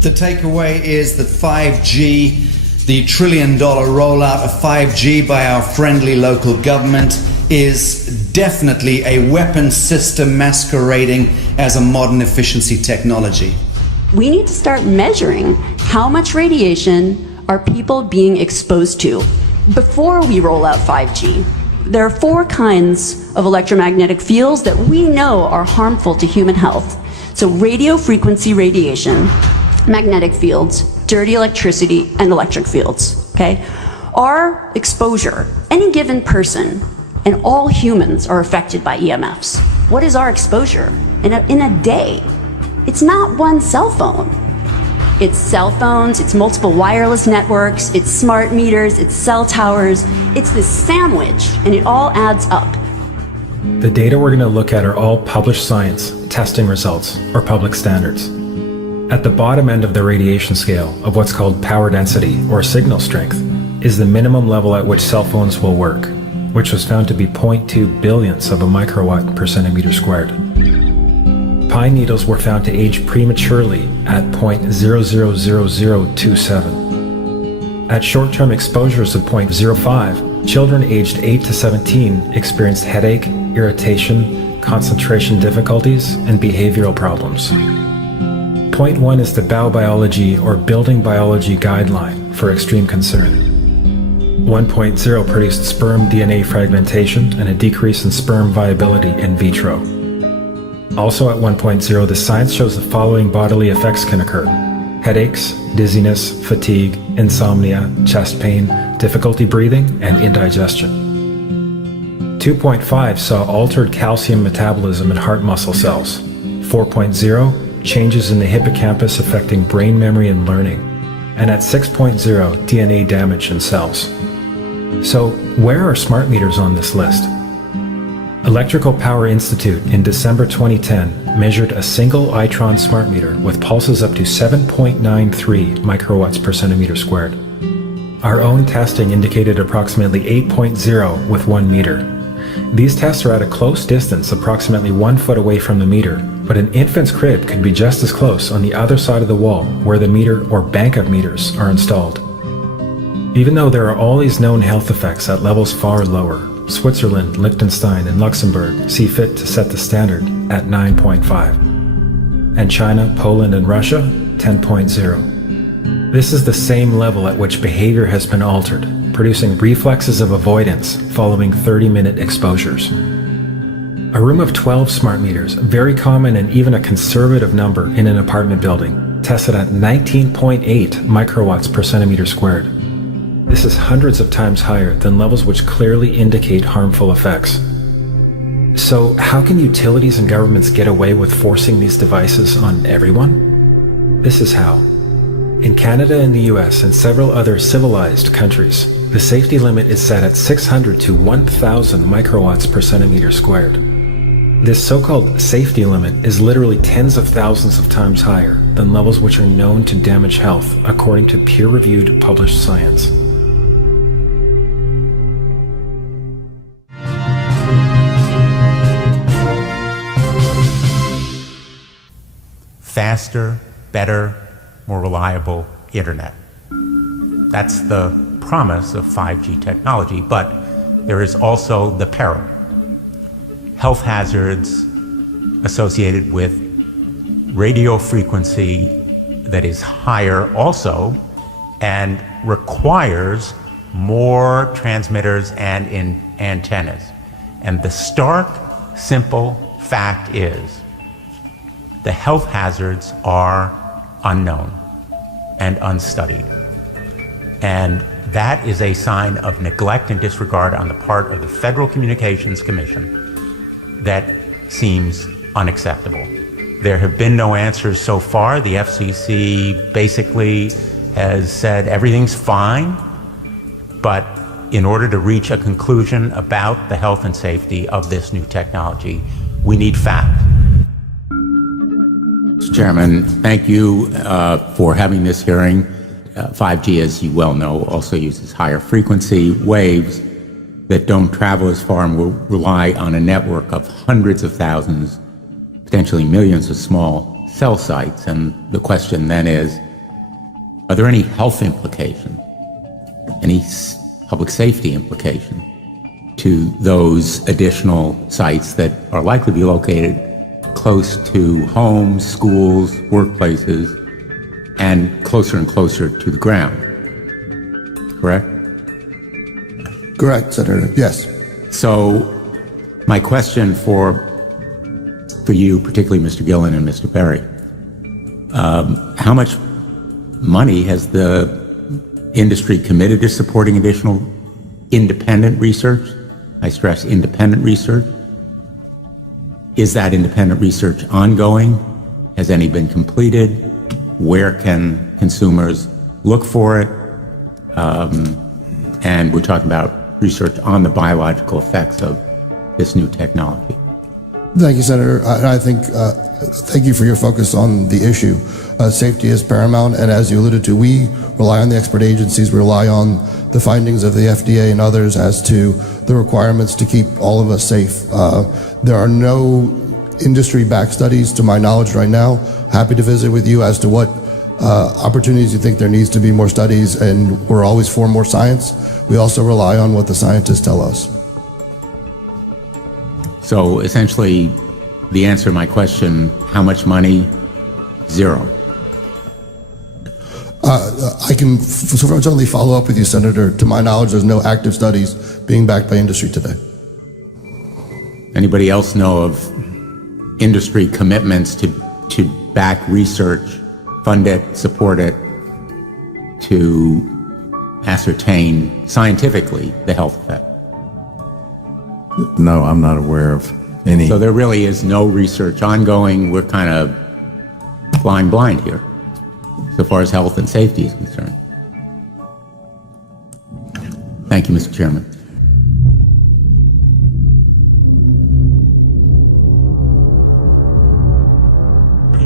The takeaway is that 5G, the trillion-dollar rollout of 5G by our friendly local government, is definitely a weapon system masquerading as a modern efficiency technology. We need to start measuring how much radiation are people being exposed to before we roll out 5G. There are 4 kinds of electromagnetic fields that we know are harmful to human health. So radio frequency radiation, magnetic fields, dirty electricity, and electric fields, okay? Our exposure, any given person, and all humans are affected by EMFs. What is our exposure in a day? It's not one cell phone. It's cell phones, it's multiple wireless networks, it's smart meters, it's cell towers. It's this sandwich, and it all adds up. The data we're going to look at are all published science, testing results, or public standards. At the bottom end of the radiation scale of what's called power density or signal strength is the minimum level at which cell phones will work, which was found to be 0.2 billionths of a microwatt per centimeter squared. Pine needles were found to age prematurely at 0.000027. At short-term exposures of 0.05, children aged 8 to 17 experienced headache, irritation, concentration difficulties, and behavioral problems. 0.1 is the biobiology or building biology guideline for extreme concern. 1.0 produced sperm DNA fragmentation and a decrease in sperm viability in vitro. Also at 1.0, the science shows the following bodily effects can occur: headaches, dizziness, fatigue, insomnia, chest pain, difficulty breathing, and indigestion. 2.5 saw altered calcium metabolism in heart muscle cells. 4.0, changes in the hippocampus affecting brain memory and learning. And at 6.0, DNA damage in cells. So, where are smart meters on this list? Electrical Power Institute in December 2010 measured a single Itron smart meter with pulses up to 7.93 microwatts per centimeter squared. Our own testing indicated approximately 8.0 with 1 meter. These tests are at a close distance, approximately 1 foot away from the meter, but an infant's crib could be just as close on the other side of the wall where the meter or bank of meters are installed. Even though there are all these known health effects at levels far lower, Switzerland, Liechtenstein, and Luxembourg see fit to set the standard at 9.5. And China, Poland, and Russia, 10.0. This is the same level at which behavior has been altered, producing reflexes of avoidance following 30-minute exposures. A room of 12 smart meters, very common and even a conservative number in an apartment building, tested at 19.8 microwatts per centimeter squared. This is hundreds of times higher than levels which clearly indicate harmful effects. So how can utilities and governments get away with forcing these devices on everyone? This is how. In Canada and the US and several other civilized countries, the safety limit is set at 600 to 1,000 microwatts per centimeter squared. This so-called safety limit is literally tens of thousands of times higher than levels which are known to damage health, according to peer-reviewed published science. Faster, better, more reliable internet. That's the promise of 5G technology, but there is also the peril. Health hazards associated with radio frequency that is higher also and requires more transmitters and antennas. And the stark, simple fact is the health hazards are unknown and unstudied. And that is a sign of neglect and disregard on the part of the Federal Communications Commission that seems unacceptable. There have been no answers so far. The FCC basically has said everything's fine, but in order to reach a conclusion about the health and safety of this new technology, we need facts. Mr. Chairman, thank you for having this hearing. 5G, as you well know, also uses higher frequency waves that don't travel as far and will rely on a network of hundreds of thousands, potentially millions of small cell sites. And the question then is, Are there any health implications, any public safety implications to those additional sites that are likely to be located close to homes, schools, workplaces, and closer to the ground? Correct? Correct, Senator. Yes. So my question for you, particularly Mr. Gillen and Mr. Perry, how much money has the industry committed to supporting additional independent research? I stress independent research. Is that independent research ongoing? Has any been completed? Where can consumers look for it? And we're talking about research on the biological effects of this new technology. Thank you, Senator. I think, thank you for your focus on the issue. Safety is paramount, and as you alluded to, we rely on the expert agencies, we rely on the findings of the FDA and others as to the requirements to keep all of us safe. There are no industry-backed studies, to my knowledge right now. Happy to visit with you as to what opportunities you think there needs to be more studies, and we're always for more science. We also rely on what the scientists tell us. So essentially, the answer to my question, how much money? Zero. I can certainly follow up with you, Senator. To my knowledge, there's no active studies being backed by industry today. Anybody else know of industry commitments to back research, fund it, support it, to ascertain scientifically the health effect? No, I'm not aware of any. So there really is no research ongoing. We're kind of flying blind here, so far as health and safety is concerned. Thank you, Mr. Chairman.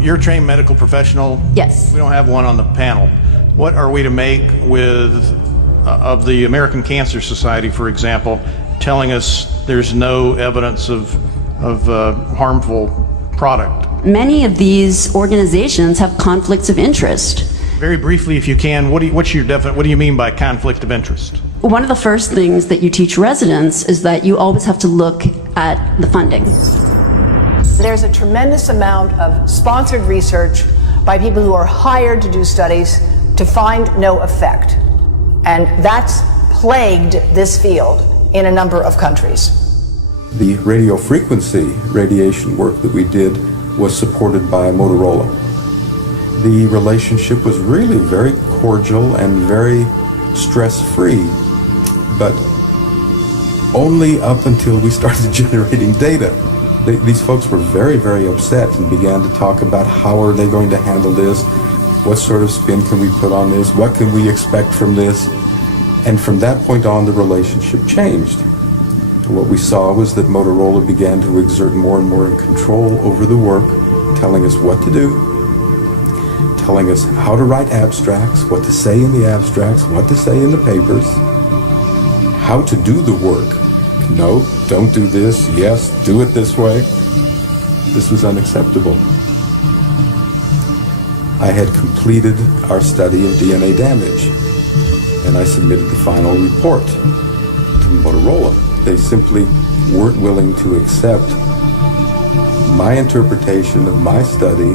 You're a trained medical professional. Yes. We don't have one on the panel. What are we to make of the American Cancer Society, for example, telling us there's no evidence of harmful product? Many of these organizations have conflicts of interest. Very briefly, if you can, what do you mean by conflict of interest? One of the first things that you teach residents is that you always have to look at the funding. There's a tremendous amount of sponsored research by people who are hired to do studies to find no effect. And that's plagued this field in a number of countries. The radio frequency radiation work that we did was supported by Motorola. The relationship was really very cordial and very stress-free, but only up until we started generating data. These folks were very, very upset and began to talk about how are they going to handle this, what sort of spin can we put on this, what can we expect from this, and from that point on the relationship changed. What we saw was that Motorola began to exert more and more control over the work, telling us what to do, telling us how to write abstracts, what to say in the abstracts, what to say in the papers, how to do the work. No, don't do this. Yes, do it this way. This was unacceptable. I had completed our study of DNA damage, and I submitted the final report to Motorola. They simply weren't willing to accept my interpretation of my study,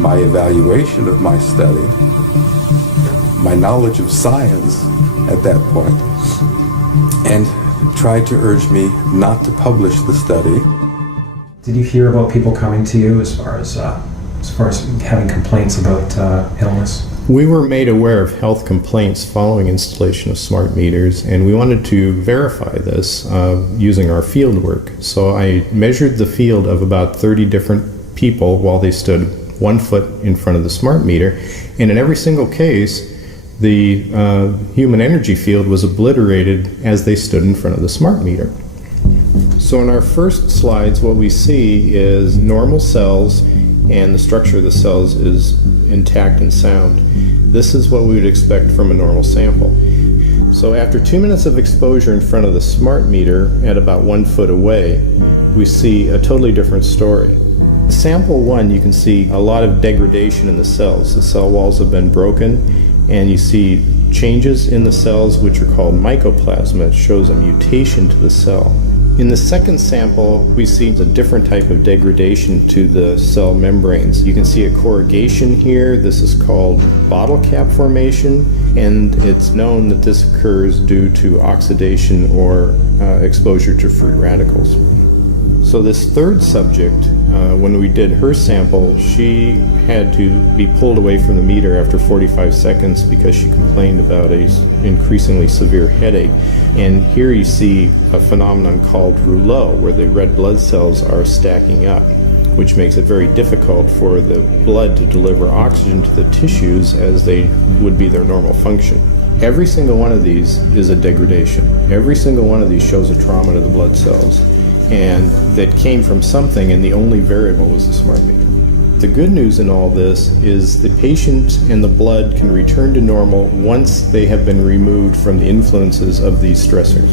my evaluation of my study, my knowledge of science at that point, and tried to urge me not to publish the study. Did you hear about people coming to you as far as having complaints about illness? We were made aware of health complaints following installation of smart meters, and we wanted to verify this using our field work. So I measured the field of about 30 different people while they stood 1 foot in front of the smart meter, and in every single case, the human energy field was obliterated as they stood in front of the smart meter. So in our first slides, what we see is normal cells, and the structure of the cells is intact and sound. This is what we would expect from a normal sample. So after 2 minutes of exposure in front of the smart meter at about 1 foot away, we see a totally different story. Sample 1, you can see a lot of degradation in the cells. The cell walls have been broken, and you see changes in the cells which are called mycoplasma. It shows a mutation to the cell. In the second sample, we see a different type of degradation to the cell membranes. You can see a corrugation here. This is called bottle cap formation, and it's known that this occurs due to oxidation or exposure to free radicals. So this third subject, when we did her sample, she had to be pulled away from the meter after 45 seconds because she complained about an increasingly severe headache. And here you see a phenomenon called rouleau, where the red blood cells are stacking up, which makes it very difficult for the blood to deliver oxygen to the tissues as they would be their normal function. Every single one of these is a degradation. Every single one of these shows a trauma to the blood cells, and that came from something, and the only variable was the smart meter. The good news in all this is the patient and the blood can return to normal once they have been removed from the influences of these stressors.